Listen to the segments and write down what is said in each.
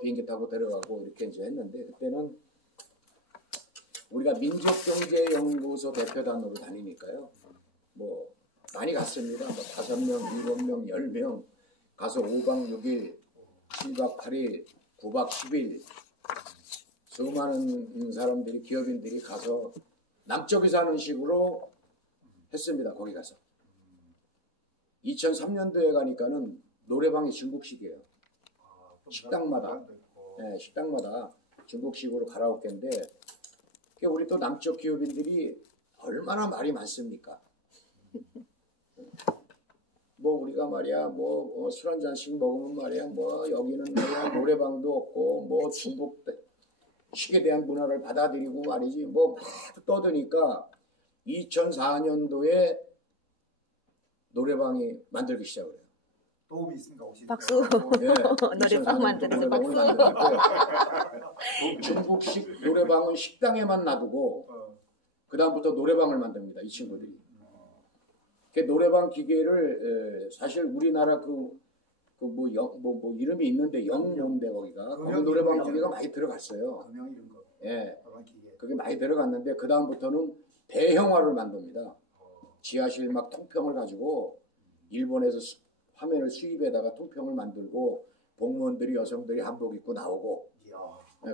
비행기 타고 데려가고 이렇게 이제 했는데 그때는 우리가 민족경제연구소 대표단으로 다니니까요. 뭐 많이 갔습니다. 뭐 5명, 7명, 10명 가서 5박 6일, 7박 8일, 9박 10일 수많은 사람들이 기업인들이 가서 남쪽에서 하는 식으로 했습니다. 거기 가서 2003년도에 가니까는 노래방이 중국식이에요. 식당마다 네, 식당마다 중국식으로 가라오케인데 우리 또 남쪽 기업인들이 얼마나 말이 많습니까? 뭐 우리가 말이야 뭐 술 한 잔씩 먹으면 말이야 뭐 여기는 뭐야 노래방도 없고 뭐 중국식에 대한 문화를 받아들이고 말이지 뭐 막 떠드니까 2004년도에 노래방이 만들기 시작을 해요. 도움이 있습니까? 혹시? 박수. 네, 노래방 만드는 박수. 중국식 노래방은 식당에만 놔두고 그 다음부터 노래방을 만듭니다. 이 친구들이. 그 노래방 기계를 사실 우리나라 뭐 이름이 있는데 영문인데 거기가 거기 노래방 기계가 많이 들어갔어요. 금형 이런 거. 예, 그게 많이 들어갔는데 그 다음부터는 대형화를 만듭니다. 지하실 막 통평을 가지고 일본에서 화면을 수입에다가 통평을 만들고 공무원들이 여성들이 한복 입고 나오고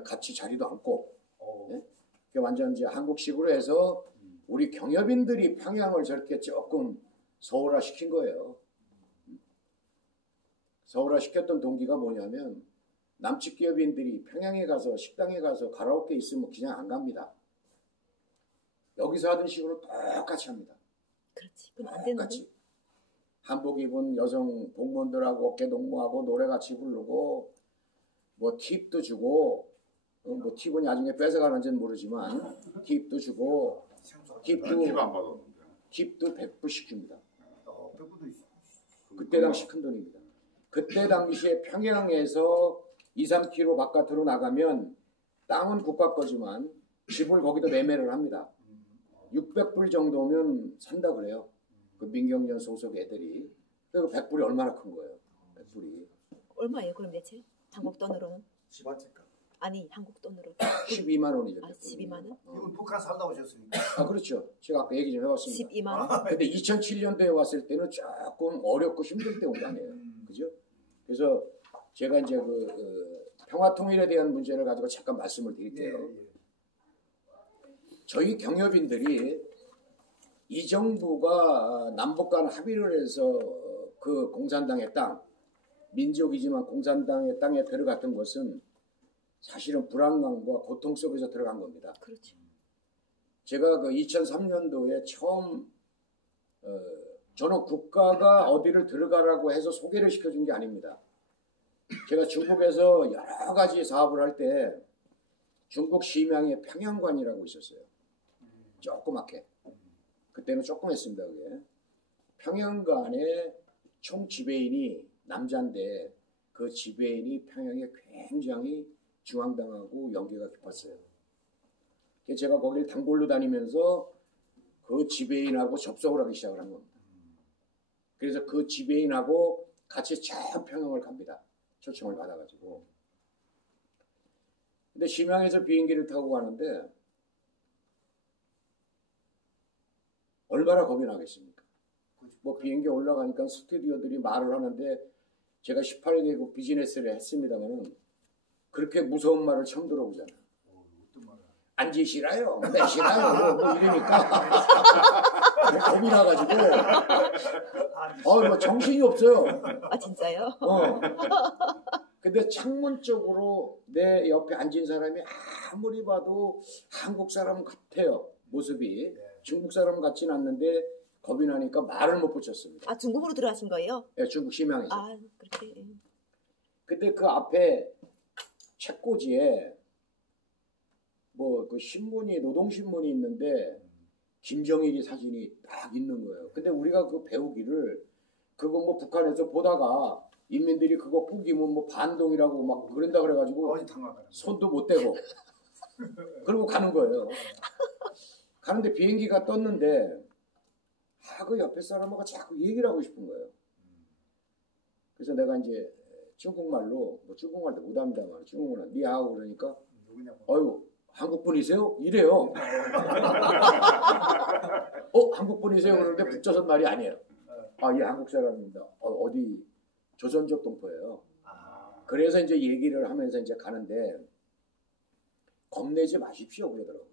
같이 자리도 앉고 예? 완전 이제 한국식으로 해서 우리 경협인들이 평양을 저렇게 조금 서울화 시킨 거예요. 서울화 시켰던 동기가 뭐냐면 남측 기업인들이 평양에 가서 식당에 가서 가라오케 있으면 그냥 안 갑니다. 여기서 하던 식으로 똑같이 합니다. 그렇지. 그럼 안 되는데. 똑같이. 한복 입은 여성 공무원들하고 어깨 동무하고 노래 같이 부르고 뭐 팁도 주고 뭐 팁은 나중에 뺏어가는지는 모르지만 팁도 주고 팁도 100불씩 줍니다. 100불도 있어. 그때 당시 큰 돈입니다. 그때 당시에 평양에서 2, 3km 바깥으로 나가면 땅은 국가 거지만 집을 거기다 매매를 합니다. 600불 정도면 산다 그래요. 그 민경련 소속 애들이. 그리고 100불이 얼마나 큰 거예요. 100불이. 얼마예요 그럼 대체? 한국 돈으로는? 집안집값. 아니 한국 돈으로. 12만 원이죠. 12만 원? 이건 북한 살다 오셨으니까. 그렇죠. 제가 아까 얘기 좀 해봤습니다. 12만 원? 근데 2007년도에 왔을 때는 조금 어렵고 힘들 때 온 거 아니에요. 그죠? 그래서 제가 이제 평화통일에 대한 문제를 가지고 잠깐 말씀을 드릴게요. 저희 경협인들이 이 정부가 남북 간 합의를 해서 그 공산당의 땅, 민족이지만 공산당의 땅에 들어갔던 것은 사실은 불안감과 고통 속에서 들어간 겁니다. 그렇죠. 제가 그 2003년도에 처음 저는 국가가 어디를 들어가라고 해서 소개를 시켜준 게 아닙니다. 제가 중국에서 여러 가지 사업을 할 때 중국 심양에 평양관이라고 있었어요. 조그맣게. 그때는 조금 했습니다. 그게. 평양관의 총 지배인이 남자인데 그 지배인이 평양에 굉장히 중앙당하고 연계가 깊었어요. 제가 거기를 단골로 다니면서 그 지배인하고 접속을 하기 시작을 한 겁니다. 그래서 그 지배인하고 같이 저 평양을 갑니다. 초청을 받아가지고. 근데 심양에서 비행기를 타고 가는데 얼마나 겁이 나겠습니까? 뭐 비행기 올라가니까 스튜디오들이 말을 하는데 제가 18개국 비즈니스를 했습니다만은 그렇게 무서운 말을 처음 들어보잖아요. 앉으시라요, 매시라요, 뭐 이러니까 겁이 나가지고 뭐 정신이 없어요. 아 진짜요? 근데 창문 쪽으로 내 옆에 앉은 사람이 아무리 봐도 한국 사람 같아요. 모습이 중국 사람 같지는 않는데 겁이 나니까 말을 못 붙였습니다. 아 중국으로 들어가신 거예요? 네, 중국 심양에서. 아 그렇게. 근데 그 앞에 책꽂이에 뭐 그 신문이 노동신문이 있는데 김정일이 사진이 딱 있는 거예요. 근데 우리가 그 배우기를 그거 뭐 북한에서 보다가 인민들이 그거 꾸기면 뭐 반동이라고 막 그런다 그래가지고 손도 못 대고 그러고 가는 거예요. 가는데 비행기가 떴는데 그 옆에 사람하고 자꾸 얘기를 하고 싶은 거예요. 그래서 내가 이제 중국말로 뭐 중국말도 못합니다만 중국말로 니하오 그러니까 누구냐고. 어유 한국 분이세요? 이래요. 한국 분이세요? 그러는데 북조선 말이 아니에요. 아, 예, 한국 사람입니다. 어디 조선족 동포예요. 아, 그래서 이제 얘기를 하면서 이제 가는데 겁내지 마십시오 그러더라고요.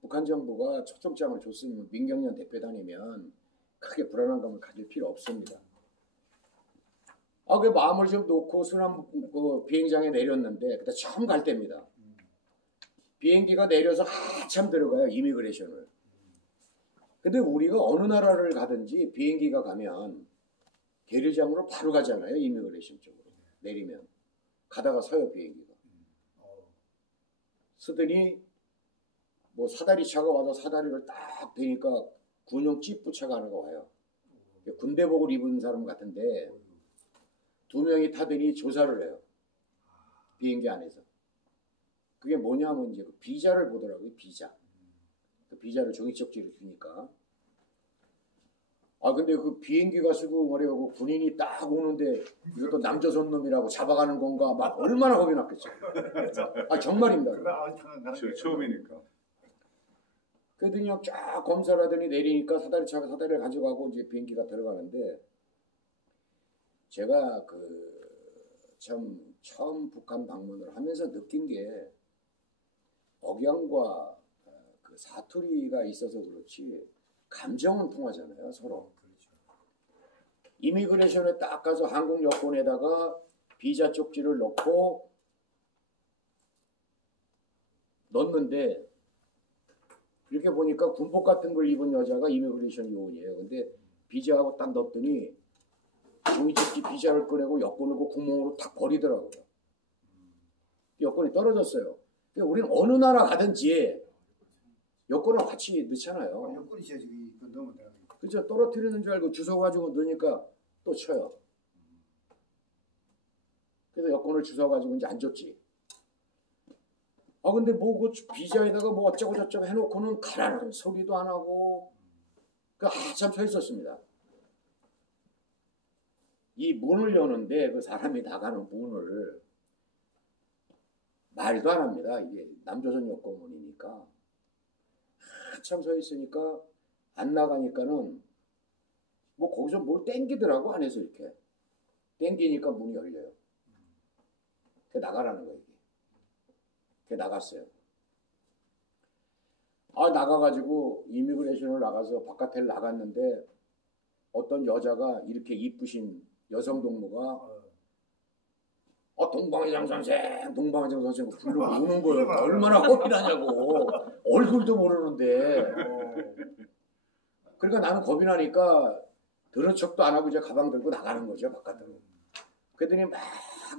북한 정부가 초청장을 줬으면 민경련 대표단이면 크게 불안한 감을 가질 필요 없습니다. 그 마음을 좀 놓고 순환 그 비행장에 내렸는데 그때 처음 갈 때입니다. 비행기가 내려서 한참 들어가요 이미그레이션을. 근데 우리가 어느 나라를 가든지 비행기가 가면 계류장으로 바로 가잖아요 이미그레이션 쪽으로 내리면 가다가 서요 비행기가. 서더니 뭐 사다리 차가 와서 사다리를 딱 대니까 군용 찌푸차가 하나가 와요. 군대복을 입은 사람 같은데 2명이 타더니 조사를 해요. 비행기 안에서. 그게 뭐냐면 이제 그 비자를 보더라고요. 비자. 그 비자를 종이쪽지로 주니까. 근데 그 비행기가 쓰고 말이고 군인이 딱 오는데 이것도 남조선 놈이라고 잡아가는 건가 막 얼마나 겁이 났겠죠. 정말입니다. 처음이니까. 그랬더니 쫙 검사를 하더니 내리니까 사다리차가 사다리를 가져가고 이제 비행기가 들어가는데 제가 참 처음 북한 방문을 하면서 느낀 게 억양과 그 사투리가 있어서 그렇지 감정은 통하잖아요 서로. 이미그레이션에 딱 가서 한국 여권에다가 비자 쪽지를 넣고 넣는데 이렇게 보니까 군복 같은 걸 입은 여자가 이미그레이션 요원이에요. 근데 비자하고 딱 넣었더니 종이쪽지 비자를 꺼내고 여권을 그 구멍으로 탁 버리더라고요. 여권이 떨어졌어요. 그러니까 우리는 어느 나라 가든지 여권을 같이 넣잖아요. 여권이 있어야지 이거 넣으면 되는 거니까. 그죠? 떨어뜨리는 줄 알고 주워 가지고 넣으니까 또 쳐요. 그래서 여권을 주워 가지고 이제 안 줬지. 근데 뭐 그 비자에다가 뭐 어쩌고 저쩌고 해놓고는 가라는 소리도 안 하고 한참 서 있었습니다. 이 문을 여는데 그 사람이 나가는 문을 말도 안 합니다. 이게 남조선 여권문이니까 한참 서 있으니까 안 나가니까는 뭐 거기서 뭘 땡기더라고 안에서 이렇게 땡기니까 문이 열려요. 그 나가라는 거예요. 이게 나갔어요. 나가가지고 이미그레이션을 나가서 바깥에 나갔는데 어떤 여자가 이렇게 이쁘신 여성 동무가 동방회장 선생, 동방회장 선생 부르고 우는 거예요. 얼마나 겁이 나냐고. 얼굴도 모르는데. 그러니까 나는 겁이 나니까 들은 척도 안 하고 이제 가방 들고 나가는 거죠 바깥으로. 그랬더니 막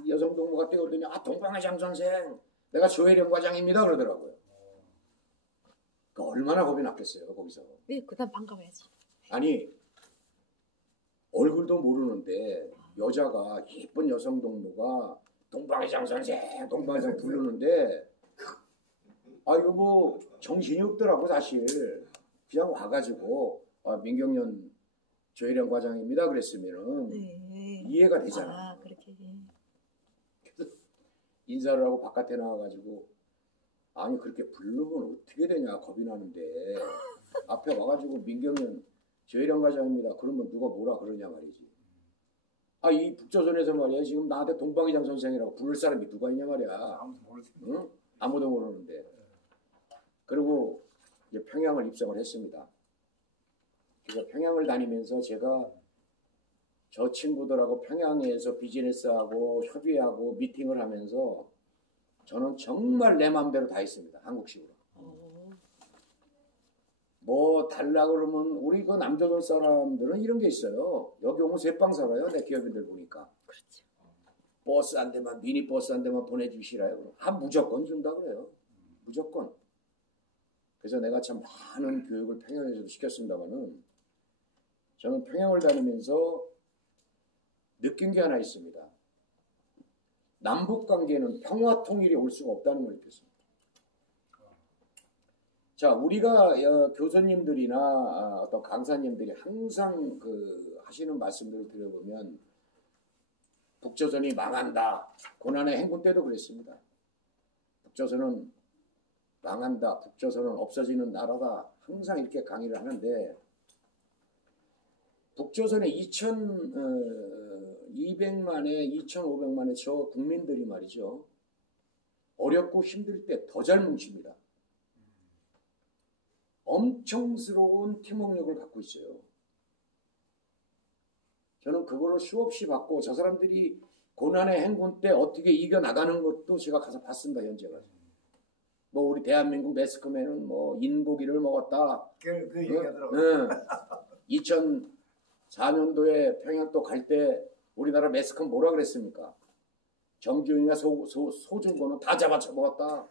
여성 동무가 뛰어오더니 동방회장 선생, 내가 조혜령 과장입니다 그러더라고요. 얼마나 겁이 났겠어요 거기서. 네, 그다음 반가워야지. 아니 얼굴도 모르는데 여자가 예쁜 여성 동무가 동방회장 선생, 동방회장 부르는데 이거 뭐 정신이 없더라고 사실. 그냥 와가지고 민경련 조혜령 과장입니다 그랬으면은 네. 이해가 되잖아. 그렇게. 그래서 인사를 하고 바깥에 나와가지고 아니 그렇게 부르면 어떻게 되냐 겁이 나는데 앞에 와가지고 민경련 조혜령 과장입니다. 그러면 누가 뭐라 그러냐 말이지. 이 북조선에서 말이야 지금 나한테 동방회장 선생이라고 부를 사람이 누가 있냐 말이야. 응? 아무도 모르는데. 그리고 이제 평양을 입성을 했습니다. 그래서 평양을 다니면서 제가 저 친구들하고 평양에서 비즈니스하고 협의하고 미팅을 하면서 저는 정말 내 마음대로 다 했습니다. 한국식으로. 뭐 달라 그러면 우리 그 남조선 사람들은 이런 게 있어요. 여기 오면 쇠빵 살아요. 내 기업인들 보니까. 그렇죠. 버스 한 대만 미니 버스 한 대만 보내주시라요. 무조건 준다 그래요. 무조건. 그래서 내가 참 많은 교육을 평양에서도 시켰습니다만은 저는 평양을 다니면서 느낀 게 하나 있습니다. 남북 관계는 평화 통일이 올 수가 없다는 걸 느꼈습니다. 자, 우리가 교수님들이나 어떤 강사님들이 항상 하시는 말씀들을 들어보면 북조선이 망한다. 고난의 행군 때도 그랬습니다. 북조선은 망한다. 북조선은 없어지는 나라다. 항상 이렇게 강의를 하는데 북조선의 2,200만에 2,500만의 저 국민들이 말이죠. 어렵고 힘들 때 더 잘 뭉칩니다. 엄청스러운 팀워크력을 갖고 있어요. 저는 그거를 수없이 받고 저 사람들이 고난의 행군 때 어떻게 이겨나가는 것도 제가 가서 봤습니다. 현재 가서. 뭐 우리 대한민국 매스컴에는 뭐 인고기를 먹었다. 그 얘기하더라고요. 2004년도에 평양도 갈 때 우리나라 매스컴 뭐라 그랬습니까? 정주영이나 소중고는 다 잡아쳐 먹었다.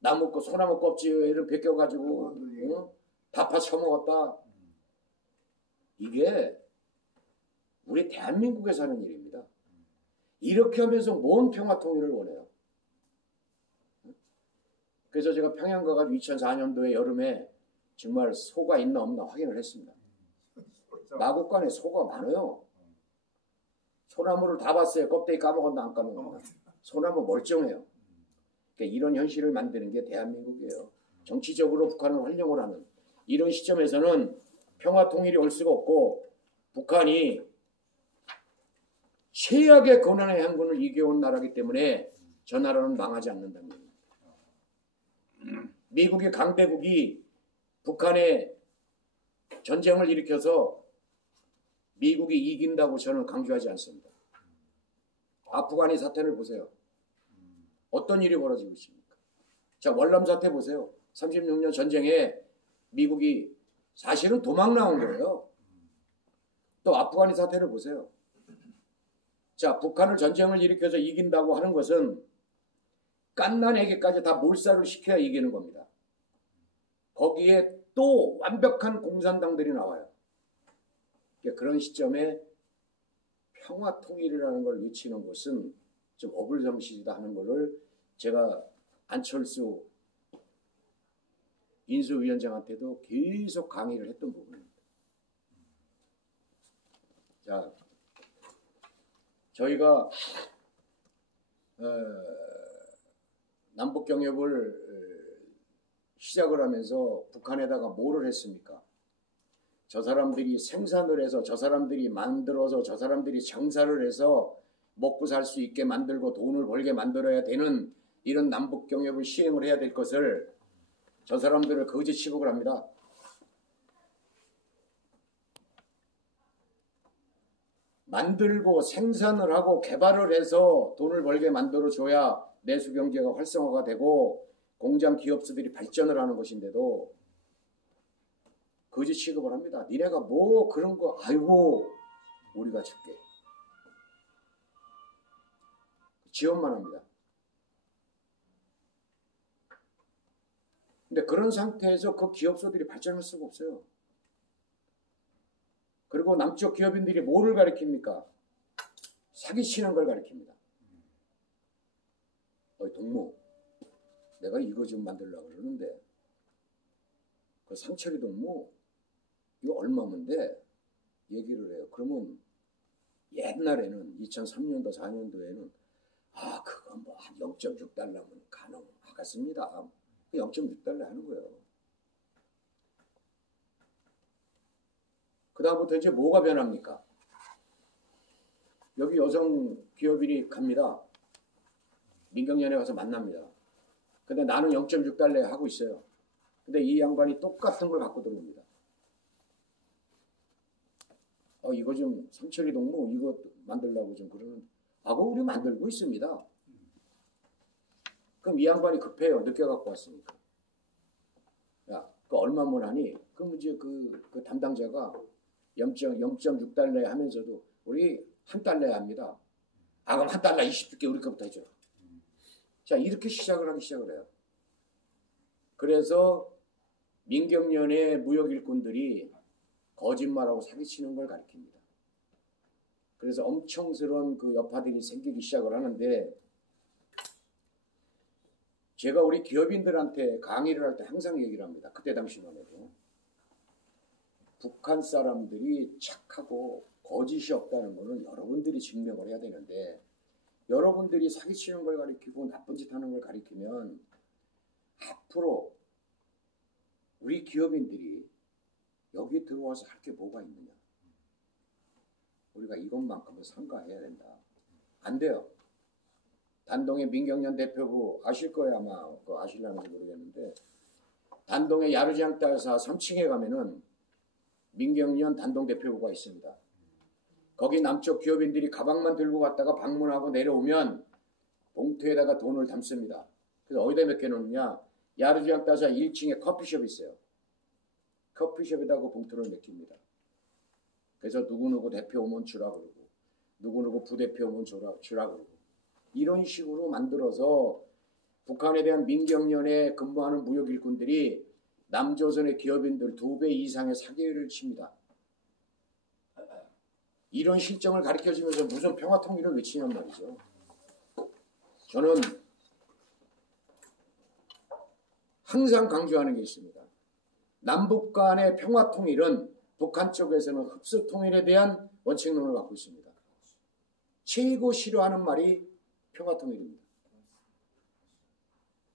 나무 거 소나무 껍질을 벗겨가지고 다 파쳐 먹었다. 이게 우리 대한민국에 사는 일입니다. 이렇게 하면서 뭔 평화 통일을 원해요? 그래서 제가 평양 가가지고 2004년도에 여름에 정말 소가 있나 없나 확인을 했습니다. 마곡간에 소가 많아요. 소나무를 다 봤어요. 껍데기 까먹었나 안 까먹었나. 소나무 멀쩡해요. 그러니까 이런 현실을 만드는 게 대한민국이에요. 정치적으로 북한을 활용을 하는 이런 시점에서는 평화 통일이 올 수가 없고 북한이 최악의 고난의 행군을 이겨온 나라이기 때문에 저 나라는 망하지 않는다는 겁니다. 미국의 강대국이 북한에 전쟁을 일으켜서 미국이 이긴다고 저는 강조하지 않습니다. 아프가니 사태를 보세요. 어떤 일이 벌어지고 있습니까? 자, 월남 사태 보세요. 36년 전쟁에 미국이 사실은 도망 나온 거예요. 또 아프가니 사태를 보세요. 자, 북한을 전쟁을 일으켜서 이긴다고 하는 것은 갓난에게까지 다 몰살을 시켜야 이기는 겁니다. 거기에 또 완벽한 공산당들이 나와요. 그런 시점에 평화 통일이라는 걸 외치는 것은 좀 어불성실이다 하는 것을 제가 안철수 인수위원장한테도 계속 강의를 했던 부분입니다. 자, 저희가 남북경협을 시작을 하면서 북한에다가 뭐를 했습니까? 저 사람들이 생산을 해서 저 사람들이 만들어서 저 사람들이 장사를 해서 먹고 살 수 있게 만들고 돈을 벌게 만들어야 되는 이런 남북경협을 시행을 해야 될 것을 저 사람들을 거짓 취급을 합니다. 만들고 생산을 하고 개발을 해서 돈을 벌게 만들어줘야 내수경제가 활성화가 되고 공장 기업수들이 발전을 하는 것인데도 거짓 취급을 합니다. 니네가 뭐 그런 거 아이고 우리가 줄게. 지원만 합니다. 근데 그런 상태에서 그 기업소들이 발전할 수가 없어요. 그리고 남쪽 기업인들이 뭐를 가리킵니까? 사기치는 걸 가리킵니다. 동무, 내가 이거 좀 만들려고 그러는데 그 상철이 동무 이거 얼마인데 얘기를 해요. 그러면 옛날에는 2003년도 4년도에는 그거 뭐 한 0.6달러면 가능하겠습니다. 0.6달러 하는 거예요. 그 다음부터 이제 뭐가 변합니까? 여기 여성 기업인이 갑니다. 민경연에 가서 만납니다. 근데 나는 0.6달러에 하고 있어요. 근데 이 양반이 똑같은 걸 갖고 들어옵니다. 이거 좀 상철이 동무 이거 만들려고 좀 그러는 그거 우리 만들고 있습니다. 그럼 이 양반이 급해요. 늦게 갖고 왔으니까. 야, 그 얼마면 하니? 그럼 이제 그 담당자가 0.6달러에 하면서도 우리 한 달러에 합니다. 그럼 한 달러 20개 우리 거부터 해줘. 자, 이렇게 시작을 해요. 그래서 민경련의 무역일꾼들이 거짓말하고 사기치는 걸 가리킵니다. 그래서 엄청스러운 그 여파들이 생기기 시작을 하는데 제가 우리 기업인들한테 강의를 할 때 항상 얘기를 합니다. 그때 당시만 해도. 북한 사람들이 착하고 거짓이 없다는 것은 여러분들이 증명을 해야 되는데 여러분들이 사기치는 걸 가리키고 나쁜 짓 하는 걸 가리키면 앞으로 우리 기업인들이 여기 들어와서 할 게 뭐가 있느냐. 우리가 이것만큼은 삼가해야 된다. 안 돼요. 단동의 민경련 대표부 아실 거예요. 아마 아실려는지 모르겠는데 단동의 야르지앙따사 3층에 가면은 민경련 단동 대표부가 있습니다. 거기 남쪽 기업인들이 가방만 들고 갔다가 방문하고 내려오면 봉투에다가 돈을 담습니다. 그래서 어디다 맡겨놓느냐. 야르지앙따사 1층에 커피숍이 있어요. 커피숍에다가 봉투를 맡깁니다. 그래서 누구누구 대표 오면 주라 그러고 누구누구 부대표 오면 주라 그러고 이런 식으로 만들어서 북한에 대한 민경련에 근무하는 무역 일꾼들이 남조선의 기업인들 2배 이상의 사기를 칩니다. 이런 실정을 가르쳐주면서 무슨 평화통일을 외치냔 말이죠. 저는 항상 강조하는 게 있습니다. 남북 간의 평화통일은 북한 쪽에서는 흡수통일에 대한 원칙론을 갖고 있습니다. 최고 싫어하는 말이 평화통일입니다.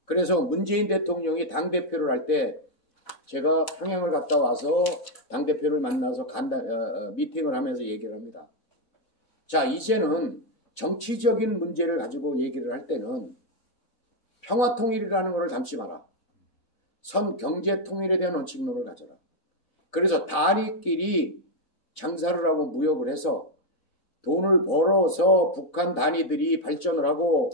그래서 문재인 대통령이 당대표를 할 때 제가 평양을 갔다 와서 당대표를 만나서 미팅을 하면서 얘기를 합니다. 자, 이제는 정치적인 문제를 가지고 얘기를 할 때는 평화통일이라는 것을 담지 마라. 선 경제통일에 대한 원칙론을 가져라. 그래서 단위끼리 장사를 하고 무역을 해서 돈을 벌어서 북한 단위들이 발전을 하고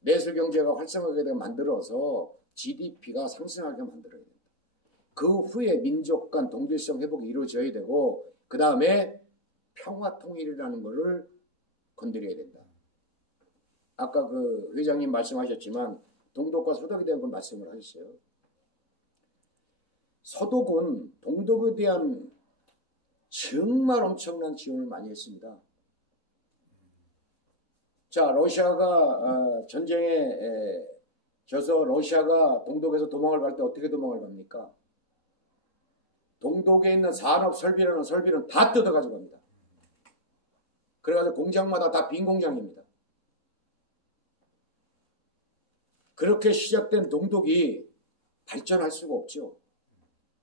내수 경제가 활성화되게 만들어서 GDP가 상승하게 만들어야 된다. 그 후에 민족 간 동질성 회복이 이루어져야 되고 그 다음에 평화통일이라는 것을 건드려야 된다. 아까 그 회장님 말씀하셨지만 동독과 서독에 대한 걸 말씀을 하셨어요. 서독은 동독에 대한 정말 엄청난 지원을 많이 했습니다. 자, 러시아가 전쟁에 져서 러시아가 동독에서 도망을 갈 때 어떻게 도망을 갑니까? 동독에 있는 산업 설비라는 설비는 다 뜯어가지고 갑니다. 그래가지고 공장마다 다 빈 공장입니다. 그렇게 시작된 동독이 발전할 수가 없죠.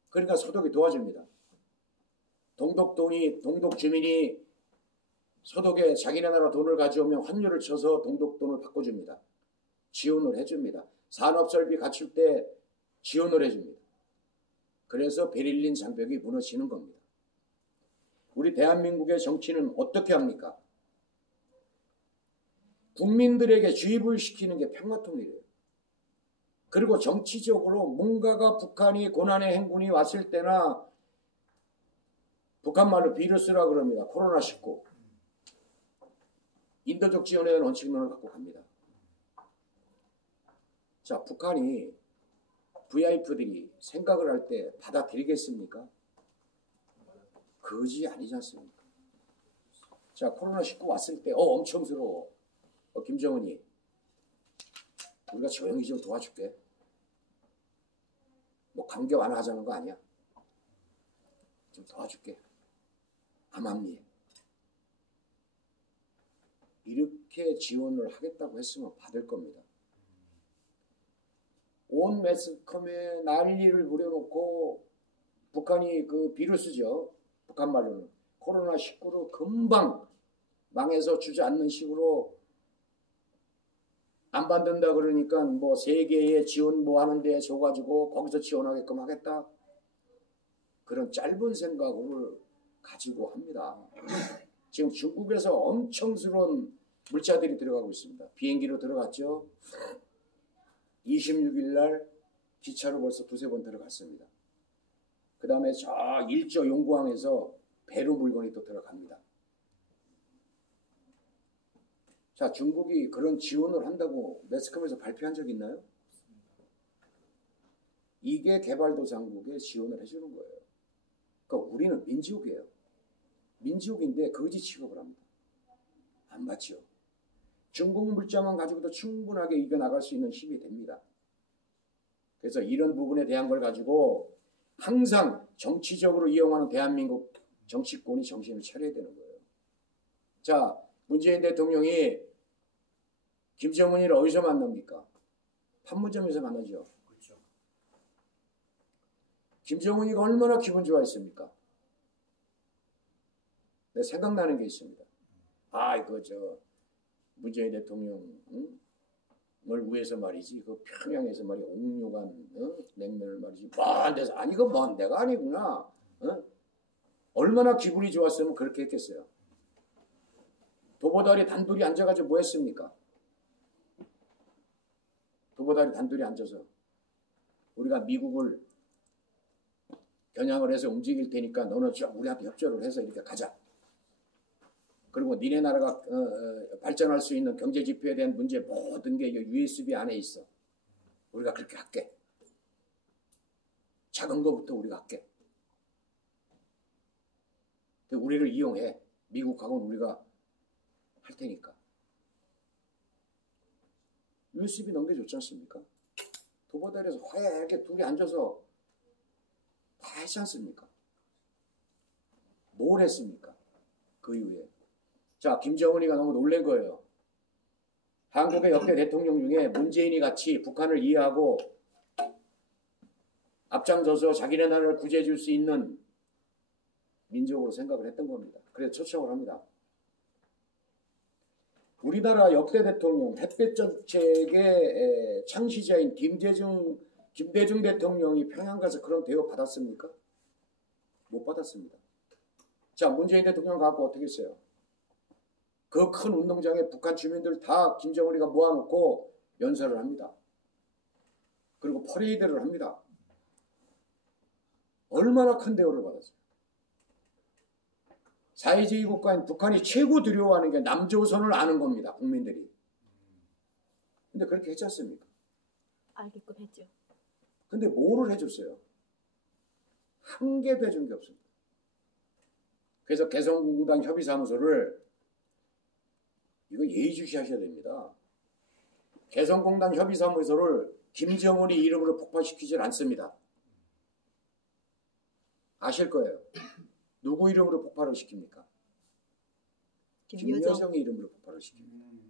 그러니까 서독이 도와줍니다. 동독 주민이 서독에 자기네 나라 돈을 가져오면 환율을 쳐서 동독 돈을 바꿔줍니다. 지원을 해줍니다. 산업설비 갖출 때 지원을 해줍니다. 그래서 베를린 장벽이 무너지는 겁니다. 우리 대한민국의 정치는 어떻게 합니까? 국민들에게 주입을 시키는 게 평화통일이에요. 그리고 정치적으로 뭔가가 북한이 고난의 행군이 왔을 때나 북한 말로 비루스라 그럽니다. 코로나19. 인도적 지원에 대한 원칙론을 갖고 갑니다. 자, 북한이 VIP들이 생각을 할 때 받아들이겠습니까? 그지 아니지 않습니까? 자, 코로나19 왔을 때 엄청스러워. 김정은이 우리가 조용히 좀 도와줄게. 뭐 관계 완화하자는 거 아니야. 좀 도와줄게. 암암리에. 이렇게 지원을 하겠다고 했으면 받을 겁니다. 온 매스컴에 난리를 부려놓고 북한이 그 비루스죠. 북한 말로는. 코로나19로 금방 망해서 주저앉는 식으로 안 받는다 그러니까 뭐 세계에 지원 뭐 하는 데 줘가지고 거기서 지원하게끔 하겠다. 그런 짧은 생각을 가지고 합니다. 지금 중국에서 엄청스러운 물자들이 들어가고 있습니다. 비행기로 들어갔죠. 26일 날 기차로 벌써 2-3번 들어갔습니다. 그 다음에 저 일조 용구항에서 배로 물건이 또 들어갑니다. 자, 중국이 그런 지원을 한다고 매스컴에서 발표한 적 있나요? 이게 개발도상국에 지원을 해주는 거예요. 그러니까 우리는 민주국이에요. 민주국인데 거지 취급을 합니다. 안 받죠. 중국 물자만 가지고도 충분하게 이겨나갈 수 있는 힘이 됩니다. 그래서 이런 부분에 대한 걸 가지고 항상 정치적으로 이용하는 대한민국 정치권이 정신을 차려야 되는 거예요. 자, 문재인 대통령이 김정은이를 어디서 만납니까? 판문점에서 만나죠. 그렇죠. 김정은이가 얼마나 기분 좋아했습니까? 네, 생각나는 게 있습니다. 아, 이거 문재인 대통령을 위해서 말이지, 그 평양에서 말이야, 옥류관 냉면을 말이지, 먼 데서, 아니, 이거 먼 데가 아니구나. 얼마나 기분이 좋았으면 그렇게 했겠어요. 도보다리 단둘이 앉아가지고 뭐 했습니까? 도보다리 단둘이 앉아서 우리가 미국을 겨냥을 해서 움직일 테니까 너는 우리한테 협조를 해서 이렇게 가자. 그리고 니네 나라가 발전할 수 있는 경제 지표에 대한 문제 모든 게 USB 안에 있어. 우리가 그렇게 할게. 작은 거부터 우리가 할게. 우리를 이용해. 미국하고는 우리가 할 테니까. USB 넘겨줬지 않습니까? 도보다리에서 화해하게 둘이 앉아서 다 했지 않습니까? 뭘 했습니까? 그 이후에. 자, 김정은이가 너무 놀란 거예요. 한국의 역대 대통령 중에 문재인이 같이 북한을 이해하고 앞장서서 자기네 나라를 구제해 줄 수 있는 민족으로 생각을 했던 겁니다. 그래서 초청을 합니다. 우리나라 역대 대통령 햇볕 정책의 창시자인 김대중 대통령이 평양 가서 그런 대우 받았습니까? 못 받았습니다. 자, 문재인 대통령 갖고 어떻게 했어요? 그 큰 운동장에 북한 주민들 다 김정은이가 모아놓고 연설을 합니다. 그리고 퍼레이드를 합니다. 얼마나 큰 대우를 받았어요. 사회주의 국가인 북한이 최고 두려워하는 게 남조선을 아는 겁니다. 국민들이. 근데 그렇게 했지 않습니까? 알게끔 했죠. 근데 뭐를 해줬어요? 한 개도 해준 게 없습니다. 그래서 개성공단 협의사무소를 이거 예의주시하셔야 됩니다. 개성공단 협의사무소를 김정은이 이름으로 폭파시키질 않습니다. 아실 거예요. 누구 이름으로 폭발을 시킵니까? 김여정의 이름으로 폭발을 시킵니다.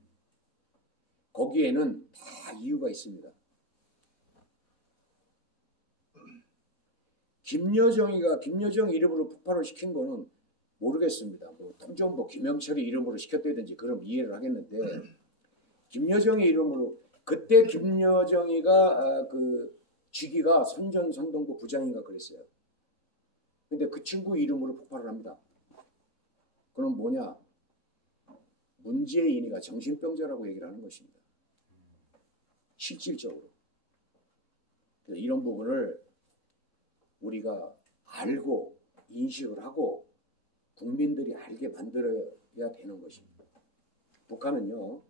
거기에는 다 이유가 있습니다. 김여정 이름으로 폭발을 시킨 거는 모르겠습니다. 뭐 통정부 김영철이 이름으로 시켰다든지 그럼 이해를 하겠는데 김여정의 이름으로 그때 김여정이가 그 직위가 선전선동부 부장인가 그랬어요. 근데 그 친구 이름으로 폭발을 합니다. 그럼 뭐냐? 문재인이가 정신병자라고 얘기를 하는 것입니다. 실질적으로. 그래서 이런 부분을 우리가 알고 인식을 하고 국민들이 알게 만들어야 되는 것입니다. 북한은요,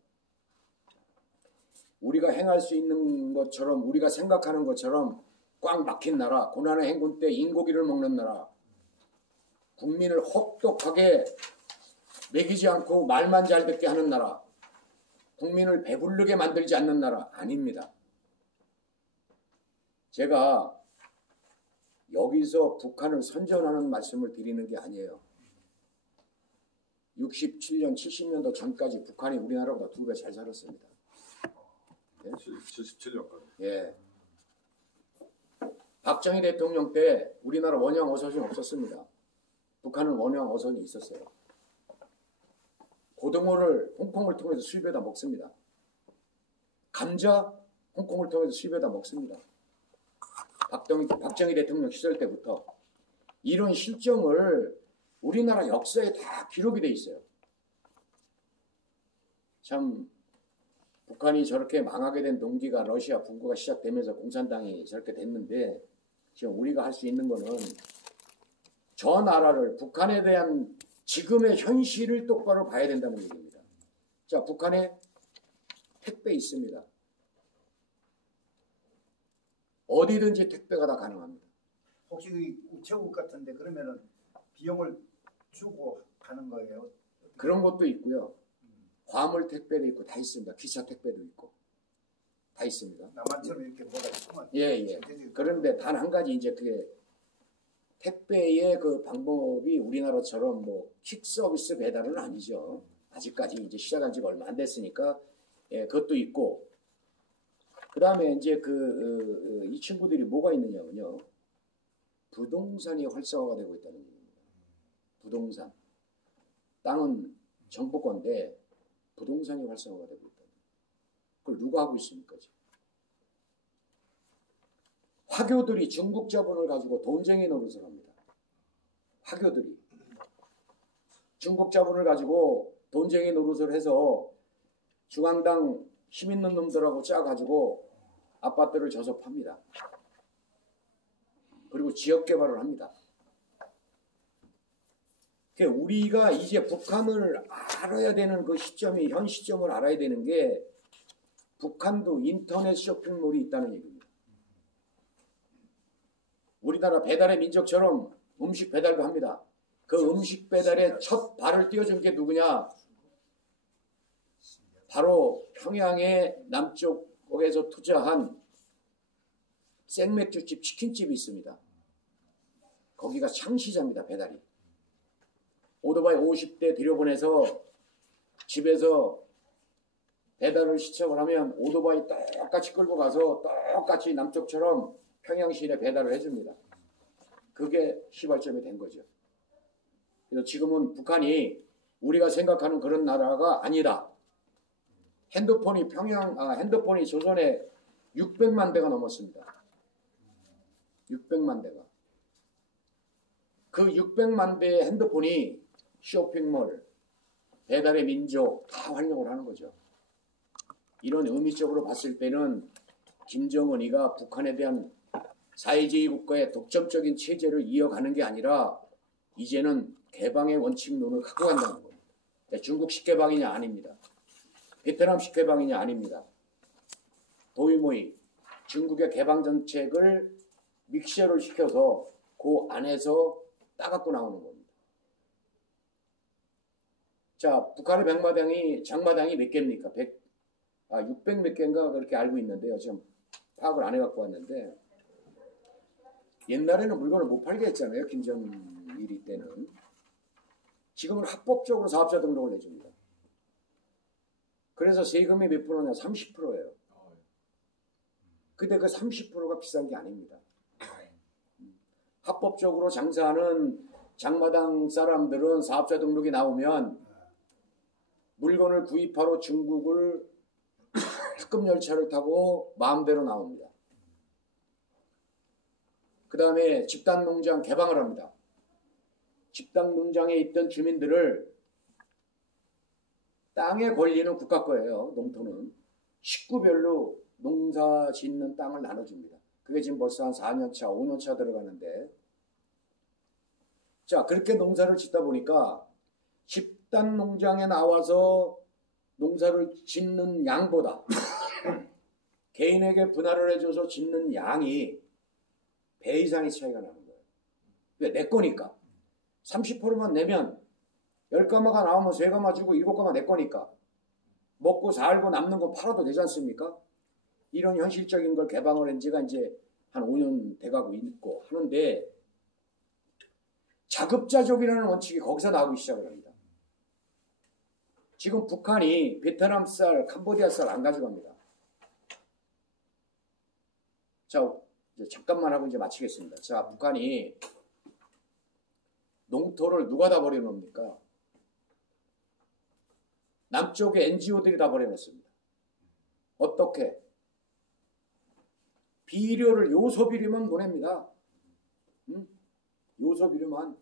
우리가 행할 수 있는 것처럼 우리가 생각하는 것처럼 꽉 막힌 나라, 고난의 행군 때 인고기를 먹는 나라, 국민을 혹독하게 먹이지 않고 말만 잘 듣게 하는 나라, 국민을 배부르게 만들지 않는 나라 아닙니다. 제가 여기서 북한을 선전하는 말씀을 드리는 게 아니에요. 67년, 70년도 전까지 북한이 우리나라보다 2배 잘 살았습니다. 예? 77년까지. 예. 박정희 대통령 때 우리나라 원양 어선이 없었습니다. 북한은 원양 어선이 있었어요. 고등어를 홍콩을 통해서 수입해다 먹습니다. 감자 홍콩을 통해서 수입해다 먹습니다. 박정희 대통령 시절 때부터 이런 실정을 우리나라 역사에 다 기록이 돼 있어요. 참 북한이 저렇게 망하게 된 동기가 러시아 분구가 시작되면서 공산당이 저렇게 됐는데 지금 우리가 할 수 있는 거는 저 나라를 북한에 대한 지금의 현실을 똑바로 봐야 된다는 얘기입니다. 자, 북한에 택배 있습니다. 어디든지 택배가 다 가능합니다. 혹시 그 우체국 같은데 그러면은 비용을 주고 가는 거예요? 그런 것도 있고요. 화물 택배도 있고 다 있습니다. 기차 택배도 있고 다 있습니다. 남한처럼 이렇게 뭐가 있구만. 예. 그런데 단 한 가지 이제 그게 택배의 그 방법이 우리나라처럼 뭐 퀵 서비스 배달은 아니죠. 아직까지 이제 시작한 지가 얼마 안 됐으니까 예, 그것도 있고 그 다음에 이제 이 친구들이 뭐가 있느냐면요. 부동산이 활성화가 되고 있다는 얘기입니다. 부동산. 땅은 정부 건데 부동산이 활성화가 되고 있다. 그걸 누가 하고 있습니까? 지금? 화교들이 중국 자본을 가지고 돈쟁이 노릇을 합니다. 화교들이. 중국 자본을 가지고 돈쟁이 노릇을 해서 중앙당 힘 있는 놈들하고 짜가지고 아파트를 져서 팝니다. 그리고 지역 개발을 합니다. 우리가 이제 북한을 알아야 되는 그 시점이 현 시점을 알아야 되는 게 북한도 인터넷 쇼핑몰이 있다는 얘기입니다. 우리나라 배달의 민족처럼 음식 배달도 합니다. 그 음식 배달에 첫 발을 띄워준 게 누구냐? 바로 평양의 남쪽에서 투자한 생맥주집, 치킨집이 있습니다. 거기가 창시자입니다. 배달이. 오토바이 50대 들여보내서 집에서 배달을 시청을 하면 오토바이 똑같이 끌고 가서 똑같이 남쪽처럼 평양시내 배달을 해줍니다. 그게 시발점이 된 거죠. 그래서 지금은 북한이 우리가 생각하는 그런 나라가 아니다. 핸드폰이 조선에 600만 대가 넘었습니다. 600만 대가. 그 600만 대의 핸드폰이 쇼핑몰, 배달의 민족 다 활용을 하는 거죠. 이런 의미적으로 봤을 때는 김정은이가 북한에 대한 사회주의 국가의 독점적인 체제를 이어가는 게 아니라 이제는 개방의 원칙론을 갖고 간다는 겁니다. 중국식 개방이냐? 아닙니다. 베트남식 개방이냐? 아닙니다. 도이모이 중국의 개방 정책을 믹셔를 시켜서 그 안에서 따갖고 나오는 겁니다. 자, 북한의 장마당이 몇 개입니까? 600 몇 개인가 그렇게 알고 있는데요. 지금 파악을 안 해갖고 왔는데 옛날에는 물건을 못 팔게 했잖아요. 김정일이 때는. 지금은 합법적으로 사업자 등록을 해줍니다. 그래서 세금이 몇 프로냐? 30%예요. 근데 그 30%가 비싼 게 아닙니다. 합법적으로 장사하는 장마당 사람들은 사업자 등록이 나오면 물건을 구입하러 중국을 특급 열차를 타고 마음대로 나옵니다. 그 다음에 집단농장 개방을 합니다. 집단농장에 있던 주민들을 땅에 권리는 국가 거예요. 농토는. 식구별로 농사 짓는 땅을 나눠줍니다. 그게 지금 벌써 한 4년차, 5년차 들어가는데 자, 그렇게 농사를 짓다 보니까 집단 농장에 나와서 농사를 짓는 양보다 개인에게 분할을 해줘서 짓는 양이 배 이상의 차이가 나는 거예요. 왜? 내 거니까. 30%만 내면 10가마가 나오면 3가마 주고 7가마 내 거니까. 먹고 살고 남는 거 팔아도 되지 않습니까? 이런 현실적인 걸 개방을 한 지가 이제 한 5년 돼가고 있고 하는데 자급자족이라는 원칙이 거기서 나오기 시작을 합니다. 지금 북한이 베트남 쌀, 캄보디아 쌀 안 가져갑니다. 자, 이제 잠깐만 하고 이제 마치겠습니다. 자, 북한이 농토를 누가 다 버려놓습니까? 남쪽의 NGO들이 다 버려놨습니다. 어떻게? 비료를 요소비료만 보냅니다. 요소비료만.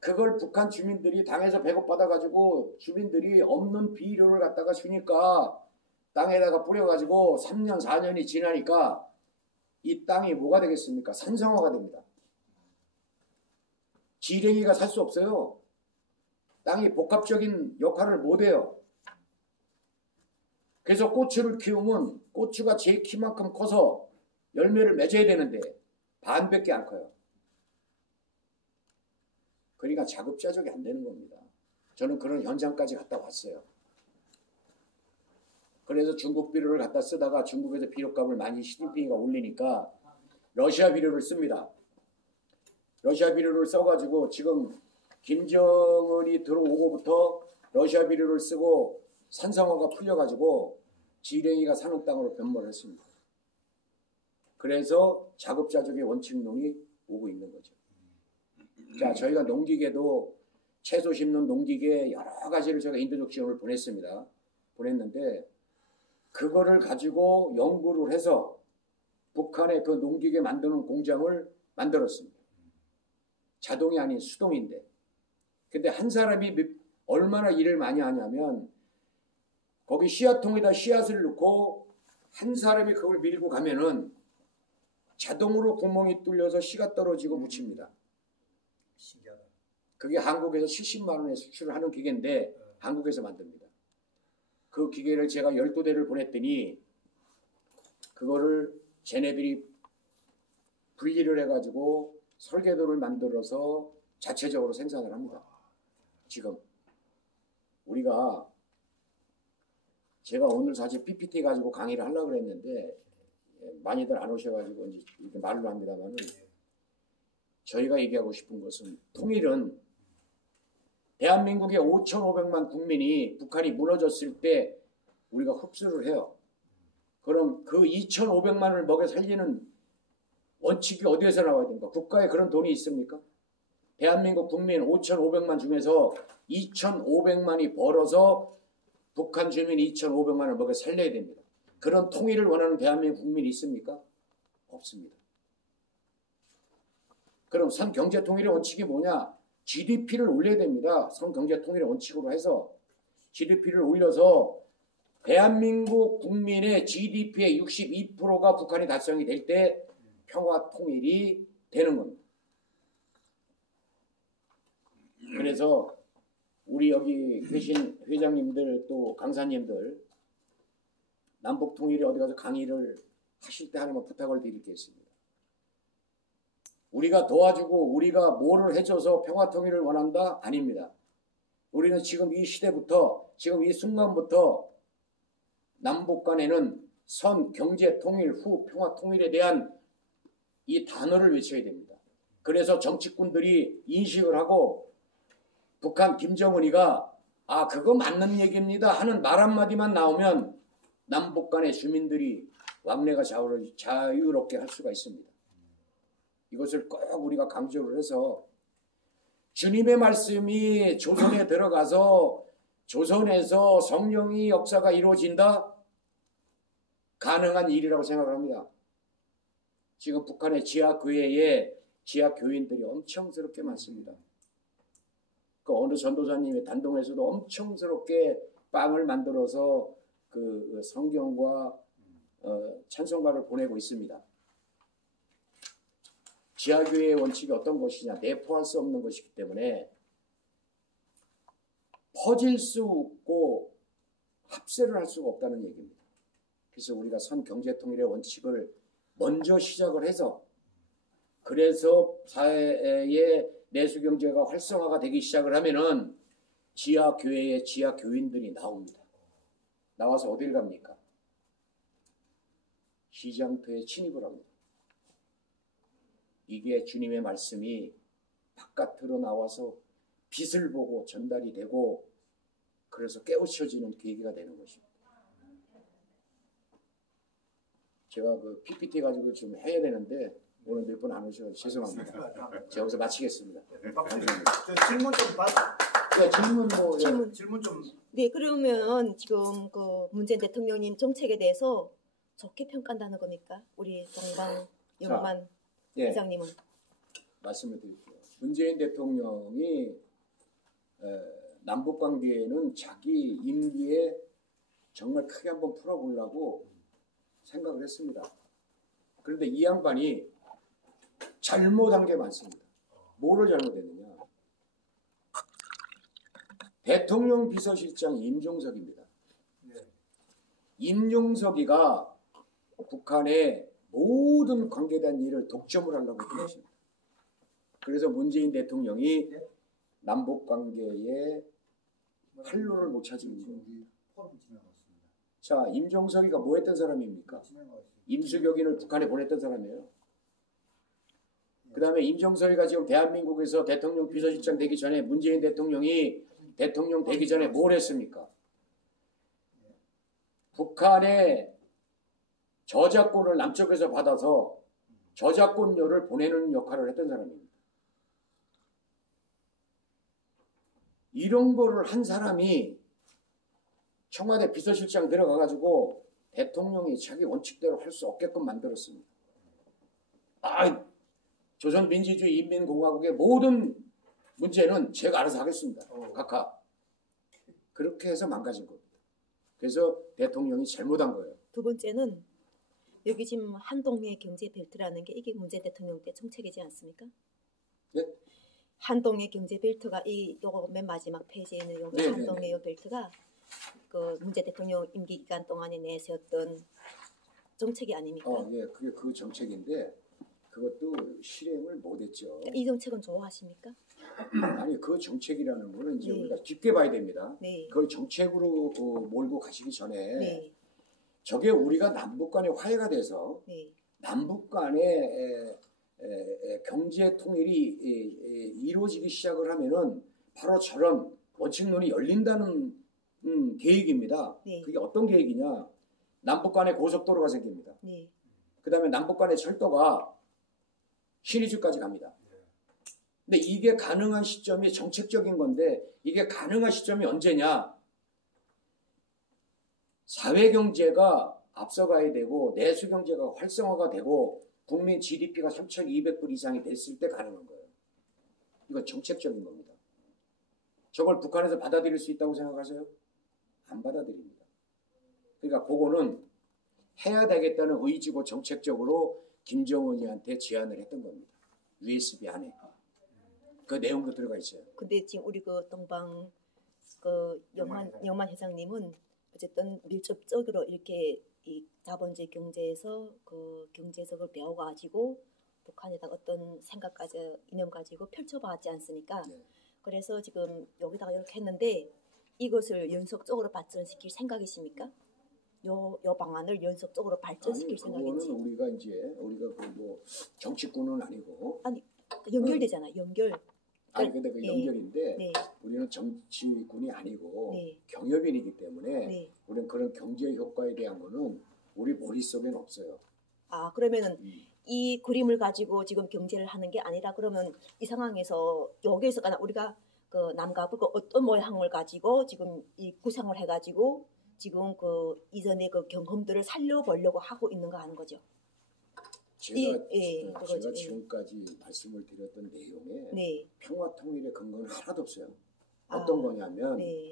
그걸 북한 주민들이 당에서 배급받아가지고 주민들이 없는 비료를 갖다가 주니까 땅에다가 뿌려가지고 3년, 4년이 지나니까 이 땅이 뭐가 되겠습니까? 산성화가 됩니다. 지렁이가 살 수 없어요. 땅이 복합적인 역할을 못해요. 그래서 고추를 키우면 고추가 제 키만큼 커서 열매를 맺어야 되는데 반밖에 안 커요. 그러니까 자급자족이 안 되는 겁니다. 저는 그런 현장까지 갔다 왔어요. 그래서 중국 비료를 갖다 쓰다가 중국에서 비료값을 많이 시진핑이가 올리니까 러시아 비료를 씁니다. 러시아 비료를 써가지고 지금 김정은이 들어오고부터 러시아 비료를 쓰고 산성화가 풀려가지고 지랭이가 사는 땅으로 변모를 했습니다. 그래서 자급자족의 원칙론이 오고 있는 거죠. 자, 저희가 농기계도 채소 심는 농기계 여러 가지를 제가 인도적 지원을 보냈는데 그거를 가지고 연구를 해서 북한의 그 농기계 만드는 공장을 만들었습니다. 자동이 아닌 수동인데. 근데 한 사람이 얼마나 일을 많이 하냐면 거기 씨앗통에다 씨앗을 넣고 한 사람이 그걸 밀고 가면은 자동으로 구멍이 뚫려서 씨가 떨어지고 묻힙니다. 신기하다. 그게 한국에서 70만 원에 수출을 하는 기계인데 한국에서 만듭니다. 그 기계를 제가 12대를 보냈더니 그거를 쟤네들이 분리를 해가지고 설계도를 만들어서 자체적으로 생산을 합니다. 지금 우리가 제가 오늘 사실 PPT 가지고 강의를 하려고 그랬는데 많이들 안 오셔가지고 이제 이렇게 말로 합니다만은 저희가 얘기하고 싶은 것은 통일은 대한민국의 5,500만 국민이 북한이 무너졌을 때 우리가 흡수를 해요. 그럼 그 2,500만을 먹여 살리는 원칙이 어디에서 나와야 됩니까? 국가에 그런 돈이 있습니까? 대한민국 국민 5,500만 중에서 2,500만이 벌어서 북한 주민 2,500만을 먹여 살려야 됩니다. 그런 통일을 원하는 대한민국 국민이 있습니까? 없습니다. 그럼 선경제통일의 원칙이 뭐냐? GDP를 올려야 됩니다. 선경제통일의 원칙으로 해서 GDP를 올려서 대한민국 국민의 GDP의 62%가 북한이 달성이 될 때 평화통일이 되는 겁니다. 그래서 우리 여기 계신 회장님들 또 강사님들 남북통일에 어디 가서 강의를 하실 때 하나만 부탁을 드릴 게 있습니다. 우리가 도와주고 우리가 뭐를 해줘서 평화통일을 원한다? 아닙니다. 우리는 지금 이 시대부터 지금 이 순간부터 남북 간에는 선 경제통일 후 평화통일에 대한 이 단어를 외쳐야 됩니다. 그래서 정치꾼들이 인식을 하고 북한 김정은이가 아 그거 맞는 얘기입니다 하는 말 한마디만 나오면 남북 간의 주민들이 왕래가 자유롭게 할 수가 있습니다. 이것을 꼭 우리가 강조를 해서 주님의 말씀이 조선에 들어가서 조선에서 성령의 역사가 이루어진다? 가능한 일이라고 생각을 합니다. 지금 북한의 지하교회에 지하교인들이 엄청스럽게 많습니다. 그 어느 전도사님의 단동에서도 엄청스럽게 빵을 만들어서 그 성경과 찬송가를 보내고 있습니다. 지하교회의 원칙이 어떤 것이냐? 내포할 수 없는 것이기 때문에 퍼질 수 없고 합세를 할 수가 없다는 얘기입니다. 그래서 우리가 선경제통일의 원칙을 먼저 시작을 해서 그래서 사회의 내수경제가 활성화가 되기 시작을 하면은 지하교회의 지하교인들이 나옵니다. 나와서 어딜 갑니까? 시장터에 침입을 합니다. 이게 주님의 말씀이 바깥으로 나와서 빛을 보고 전달이 되고 그래서 깨우쳐지는 계기가 되는 것입니다. 제가 그 PPT 가지고 좀 해야 되는데 오늘 몇 분 안 오셔서 죄송합니다. 제가 여기서 마치겠습니다. 감사합니다. 질문 좀 질문 좀. 네, 그러면 지금 그 문재인 대통령님 정책에 대해서 좋게 평가한다는 겁니까? 우리 정방 영만 회장님은. 말씀을 드릴게요. 문재인 대통령이 남북관계는 자기 임기에 정말 크게 한번 풀어보려고 생각을 했습니다. 그런데 이 양반이 잘못한 게 많습니다. 뭐를 잘못했느냐? 대통령 비서실장 임종석입니다. 임종석이가 북한의 모든 관계에 대한 일을 독점을 하려고 했던 것입니다. 그래서 문재인 대통령이 남북관계에 활로를 못 찾은 거예요. 자, 임종석이가 뭐 했던 사람입니까? 임수격인을 북한에 보냈던 사람이에요. 그 다음에 임종석이가 지금 대한민국에서 대통령 비서실장 되기 전에 문재인 대통령이 대통령 되기 전에 뭘 했습니까? 북한의 저작권을 남쪽에서 받아서 저작권료를 보내는 역할을 했던 사람입니다. 이런 거를 한 사람이 청와대 비서실장 들어가가지고 대통령이 자기 원칙대로 할 수 없게끔 만들었습니다. 조선민주주의 인민공화국의 모든 문제는 제가 알아서 하겠습니다. 각하. 그렇게 해서 망가진 겁니다. 그래서 대통령이 잘못한 거예요. 두 번째는 여기 지금 한동해 경제 벨트라는 게 이게 문재인 대통령 때 정책이지 않습니까? 네? 한동해 경제 벨트가 요거 맨 마지막 페이지에 있는 여기 네네네. 한동해 요 벨트가 그 문재인 대통령 임기 기간 동안에 내세웠던 정책이 아닙니까? 예, 그게 그 정책인데 그것도 실행을 못했죠. 이 정책은 좋아하십니까? 아니 그 정책이라는 거는 이제 네. 우리가 깊게 봐야 됩니다. 네. 그걸 정책으로 몰고 가시기 전에 네. 저게 우리가 남북 간의 화해가 돼서 네. 남북 간의 경제 통일이 이루어지기 시작을 하면은 바로 저런 원칙론이 열린다는 계획입니다. 네. 그게 어떤 계획이냐? 남북 간의 고속도로가 생깁니다. 네. 그 다음에 남북 간의 철도가 신의주까지 갑니다. 근데 이게 가능한 시점이 정책적인 건데 이게 가능한 시점이 언제냐? 사회경제가 앞서가야 되고 내수경제가 활성화가 되고 국민 GDP가 3,200불 이상이 됐을 때 가능한 거예요. 이건 정책적인 겁니다. 저걸 북한에서 받아들일 수 있다고 생각하세요? 안 받아들입니다. 그러니까 그거는 해야 되겠다는 의지고 정책적으로 김정은이한테 제안을 했던 겁니다. USB 안에. 그 내용도 들어가 있어요. 근데 지금 우리 그 동방 그 영만 회장님은 어쨌든 밀접적으로 이렇게 이 자본주의 경제에서 그 경제적으로 배워가지고 북한에다 어떤 생각까지 이념 가지고 펼쳐봤지 않습니까? 네. 그래서 지금 여기다가 이렇게 했는데 이것을 연속적으로 발전시킬 생각이십니까? 요 방안을 연속적으로 발전시킬 생각인지. 그거는 우리가 그 뭐 정치꾼은 아니고 연결되잖아. 연결. 근데 그 네. 연결인데 네. 우리는 정치군이 아니고 네. 경협인이기 때문에 네. 우리는 그런 경제 효과에 대한 거는 우리 머릿속에는 없어요. 그러면은 이 그림을 가지고 지금 경제를 하는 게 아니라 그러면 이 상황에서 여기에서 우리가 그 남과 북 어떤 모양을 가지고 지금 이 구상을 해가지고 지금 그 이전의 그 경험들을 살려보려고 하고 있는 거 아는 거죠. 제가 그거죠. 지금까지 말씀을 드렸던 내용에 네. 평화 통일의 근거는 하나도 없어요. 어떤 거냐면 네.